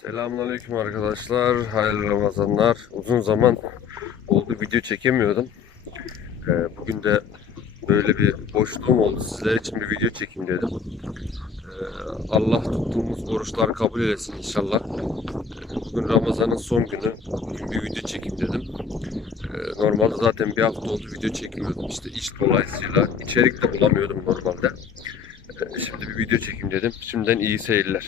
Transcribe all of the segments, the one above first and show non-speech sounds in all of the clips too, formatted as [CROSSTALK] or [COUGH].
Selamünaleyküm arkadaşlar. Hayırlı Ramazanlar. Uzun zaman oldu video çekemiyordum. Ee, bugün de böyle bir boşluğum oldu. Sizler için bir video çekeyim dedim. Ee, Allah tuttuğumuz oruçları kabul eylesin inşallah. Ee, Bugün Ramazan'ın son günü. Bugün bir video çekeyim dedim. Normalde zaten bir hafta oldu video çekmiyordum. İşte iş dolayısıyla içerik de bulamıyordum normalde. Şimdi bir video çekeyim dedim. Şimdiden iyi seyirler.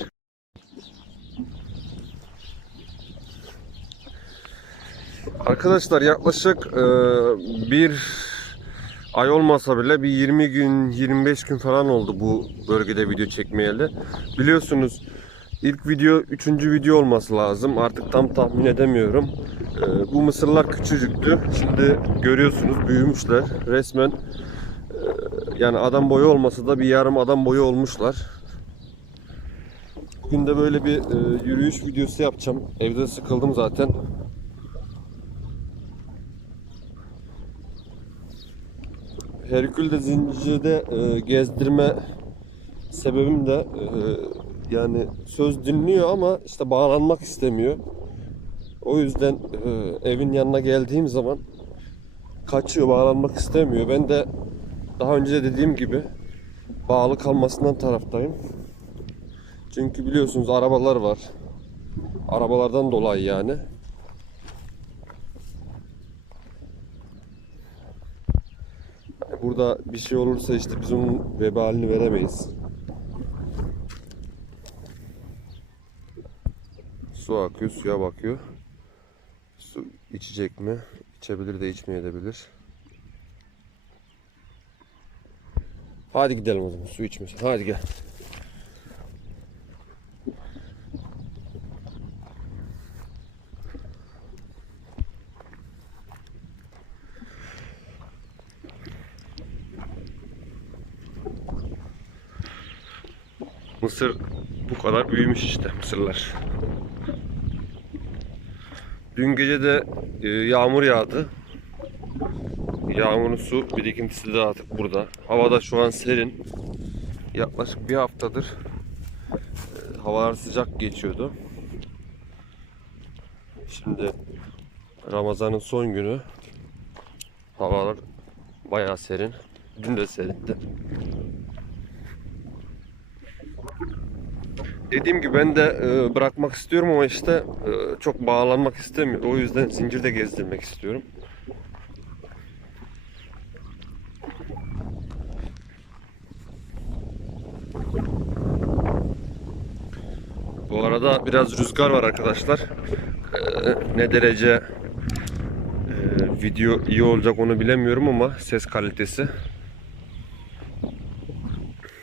Arkadaşlar yaklaşık e, bir ay olmasa bile bir 20 gün 25 gün falan oldu bu bölgede video çekmeyeli. Biliyorsunuz ilk video 3. video olması lazım. Artık tam tahmin edemiyorum. E, bu mısırlar küçücüktü. Şimdi görüyorsunuz büyümüşler. Resmen e, yani adam boyu olmasa da bir yarım adam boyu olmuşlar. Bugün de böyle bir e, yürüyüş videosu yapacağım. Evde sıkıldım zaten. Herkül'de zincirde e, gezdirme sebebim de e, yani söz dinliyor ama işte bağlanmak istemiyor. O yüzden e, evin yanına geldiğim zaman kaçıyor, bağlanmak istemiyor. Ben de daha önce de dediğim gibi bağlı kalmasından taraftayım. Çünkü biliyorsunuz arabalar var. Arabalardan dolayı yani. Burada bir şey olursa işte biz onun vebalini veremeyiz. Su akıyor, suya bakıyor. Su içecek mi? İçebilir de içmeyebilir. Hadi gidelim o zaman su içmesin. Hadi gel. Mısır bu kadar büyümüş işte mısırlar. Dün gece de e, yağmur yağdı. Yağmurun su birikintisi de artık burada. Havada şu an serin. Yaklaşık bir haftadır e, havalar sıcak geçiyordu. Şimdi Ramazan'ın son günü. Havalar bayağı serin. Dün de serindi. Dediğim gibi ben de e, bırakmak istiyorum ama işte e, çok bağlanmak istemiyorum. O yüzden zincirde gezdirmek istiyorum. Bu arada biraz rüzgar var arkadaşlar. E, ne derece e, video iyi olacak onu bilemiyorum ama ses kalitesi.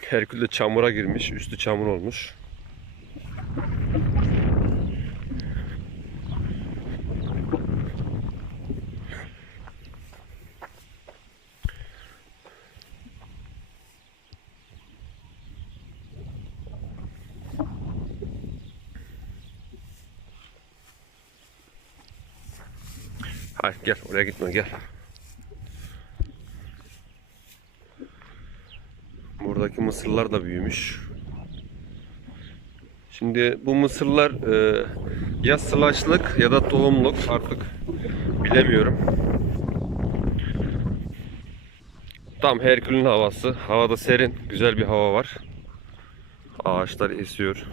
Herkül de çamura girmiş. Üstü çamur olmuş. Hayır gel oraya gitme gel. Buradaki mısırlar da büyümüş. Şimdi bu mısırlar e, ya sılaçlık ya da tohumluk artık bilemiyorum. Tam Herkül'ün havası. Havada serin, güzel bir hava var. Ağaçlar esiyor.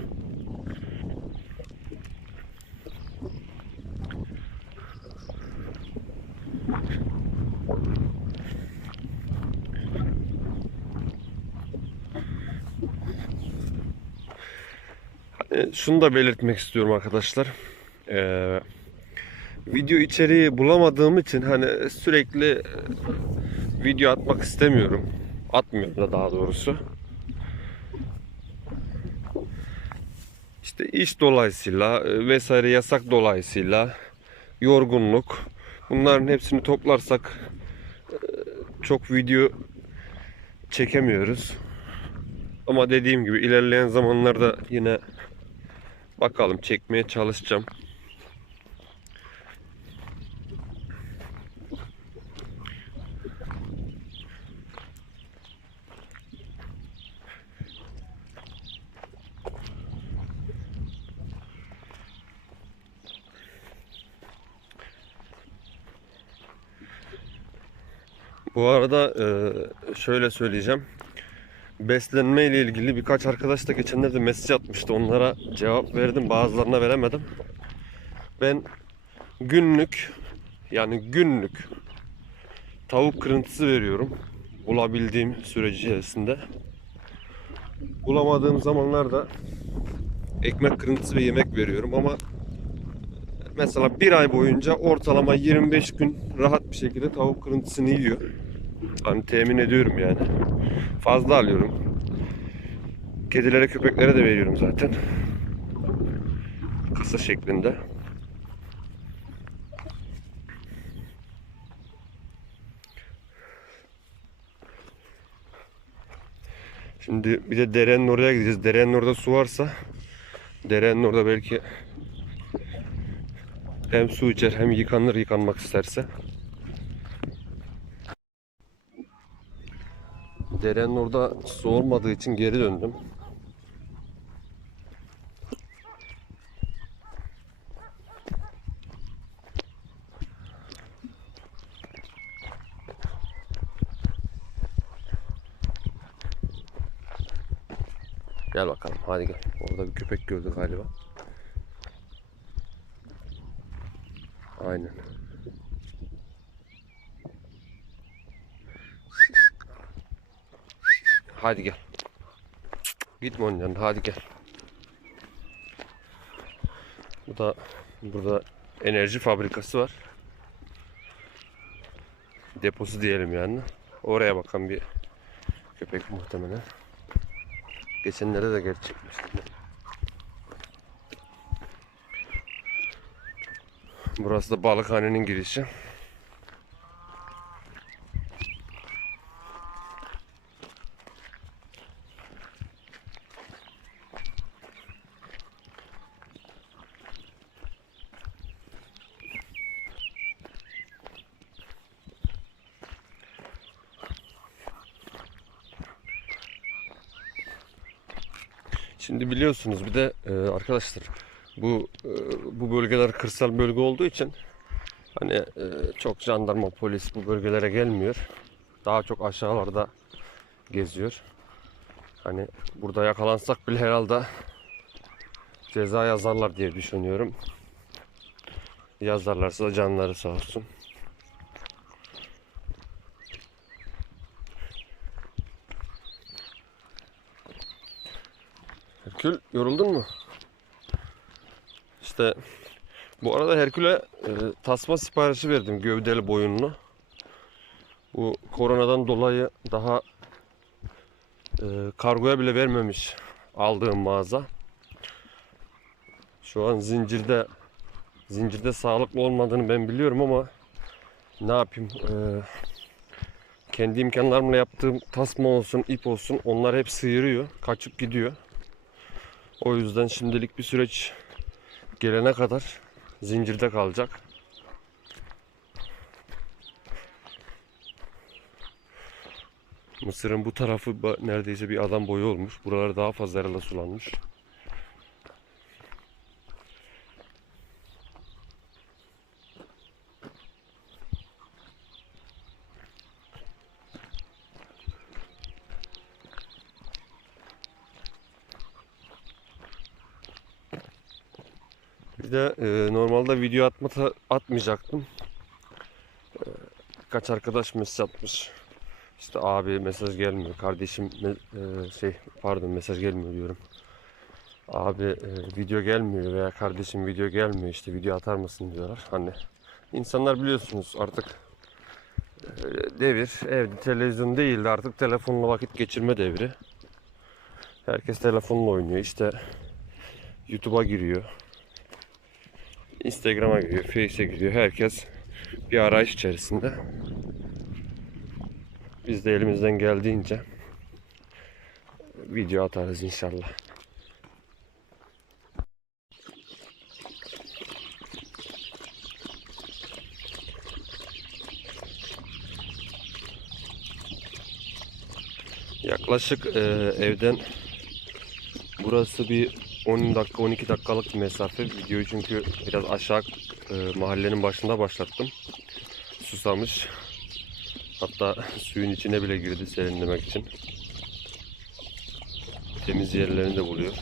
E, şunu da belirtmek istiyorum arkadaşlar. Ee, video içeriği bulamadığım için hani sürekli e, video atmak istemiyorum. Atmıyorum da daha doğrusu. İşte iş dolayısıyla e, vesaire yasak dolayısıyla yorgunluk bunların hepsini toplarsak e, çok video çekemiyoruz. Ama dediğim gibi ilerleyen zamanlarda yine Bakalım çekmeye çalışacağım. Bu arada e, şöyle söyleyeceğim. Beslenme ile ilgili birkaç arkadaş da geçenlerde mesaj atmıştı. Onlara cevap verdim. Bazılarına veremedim. Ben günlük yani günlük tavuk kırıntısı veriyorum. Bulabildiğim süreci içerisinde. Bulamadığım zamanlarda ekmek kırıntısı ve yemek veriyorum ama mesela bir ay boyunca ortalama 25 gün rahat bir şekilde tavuk kırıntısını yiyor. Hani temin ediyorum yani. Fazla alıyorum. Kedilere köpeklere de veriyorum zaten. Kasa şeklinde. Şimdi bir de derenin oraya gideceğiz. Derenin orada su varsa derenin orada belki hem su içer hem yıkanır yıkanmak isterse. Derenin orada su olmadığı için geri döndüm. Gel bakalım hadi gel. Orada bir köpek gördük galiba. Aynen. Hadi gel. Gitme onun yanına hadi gel. Bu da burada enerji fabrikası var. Deposu diyelim yani. Oraya bakan bir köpek muhtemelen. Geçenlerde de gerçekleşti. Burası da balıkhanenin girişi. Şimdi biliyorsunuz bir de e, arkadaşlar bu e, bu bölgeler kırsal bölge olduğu için hani e, çok jandarma polis bu bölgelere gelmiyor. Daha çok aşağılarda geziyor. Hani burada yakalansak bile herhalde ceza yazarlar diye düşünüyorum. Yazarlarsa da canları sağ olsun. Herkül yoruldun mu? İşte bu arada Herkül'e e, tasma siparişi verdim gövdeli boyunlu. Bu koronadan dolayı daha e, kargoya bile vermemiş aldığım mağaza. Şu an zincirde zincirde sağlıklı olmadığını ben biliyorum ama ne yapayım? E, kendi imkanlarımla yaptığım tasma olsun, ip olsun onlar hep sıyırıyor, kaçıp gidiyor. O yüzden şimdilik bir süreç gelene kadar zincirde kalacak. Mısır'ın bu tarafı neredeyse bir adam boyu olmuş. Buralar daha fazla herhalde sulanmış. Bir de e, normalde video atma atmayacaktım. E, kaç arkadaş mesaj atmış. İşte abi mesaj gelmiyor. Kardeşim e, şey pardon mesaj gelmiyor diyorum. Abi e, video gelmiyor veya kardeşim video gelmiyor işte video atar mısın diyorlar. Hani insanlar biliyorsunuz artık e, devir evde televizyon değil de artık telefonla vakit geçirme devri. Herkes telefonla oynuyor. İşte YouTube'a giriyor. Instagram'a giriyor, Face'e giriyor. Herkes bir arayış içerisinde. Biz de elimizden geldiğince video atarız inşallah. Yaklaşık e, evden burası bir 10 dakika 12 dakikalık bir mesafe. Videoyu çünkü biraz aşağı e, mahallenin başında başlattım. Susamış. Hatta [LAUGHS] suyun içine bile girdi serinlemek için. Temiz yerlerini de buluyor.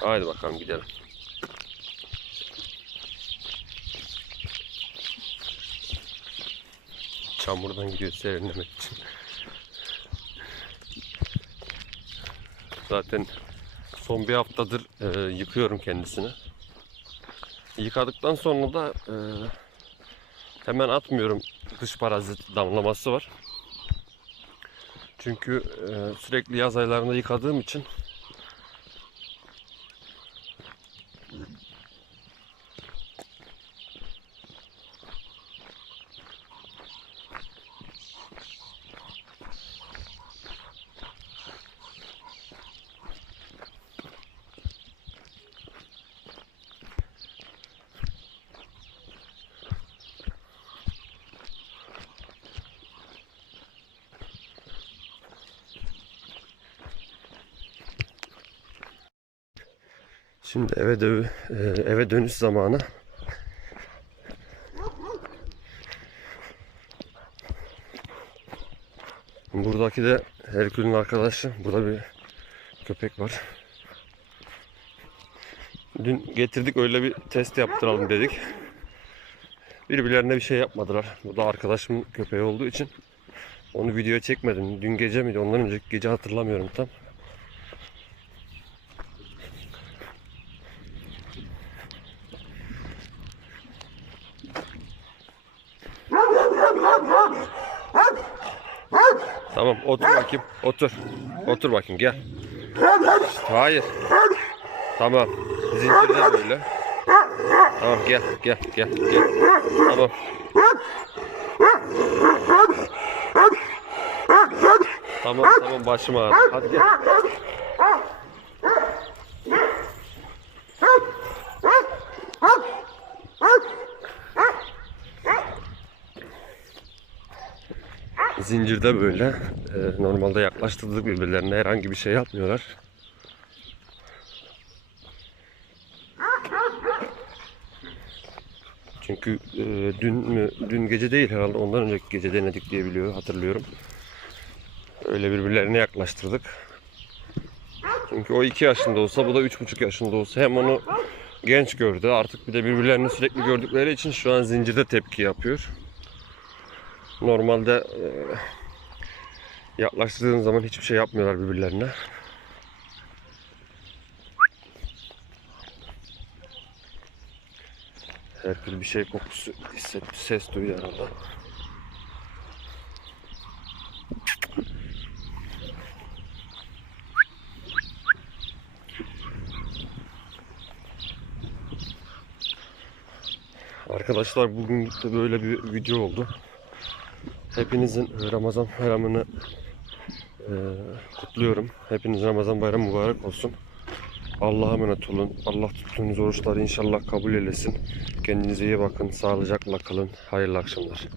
Haydi bakalım gidelim. Çamurdan gidiyor serinlemek için. Zaten son bir haftadır e, yıkıyorum kendisini. Yıkadıktan sonra da e, hemen atmıyorum. Dış parazit damlaması var. Çünkü e, sürekli yaz aylarında yıkadığım için Şimdi eve dö e, eve dönüş zamanı. Buradaki de Herkül'ün arkadaşı. Burada bir köpek var. Dün getirdik öyle bir test yaptıralım dedik. Birbirlerine bir şey yapmadılar. Bu da arkadaşımın köpeği olduğu için onu videoya çekmedim. Dün gece miydi? Ondan önceki gece hatırlamıyorum tam. Tamam otur bakayım. Otur. Otur bakayım gel. Hayır. Tamam. Zincirler böyle. Tamam gel gel gel gel. Tamam. Tamam tamam başım ağrıdı. Hadi gel. Zincirde böyle. e, normalde yaklaştırdık birbirlerine herhangi bir şey yapmıyorlar. Çünkü e, dün mü dün gece değil herhalde ondan önceki gece denedik diye biliyor hatırlıyorum. Öyle birbirlerine yaklaştırdık. Çünkü o iki yaşında olsa bu da üç buçuk yaşında olsa hem onu genç gördü artık bir de birbirlerini sürekli gördükleri için şu an zincirde tepki yapıyor. Normalde e, yaklaştırdığın zaman hiçbir şey yapmıyorlar birbirlerine. Herkül bir şey kokusu hissetti, ses duydu herhalde. Arkadaşlar bugün de böyle bir video oldu. Hepinizin Ramazan bayramını e, kutluyorum. Hepinizin Ramazan bayramı mübarek olsun. Allah'a emanet olun. Allah tuttuğunuz oruçları inşallah kabul eylesin. Kendinize iyi bakın. Sağlıcakla kalın. Hayırlı akşamlar.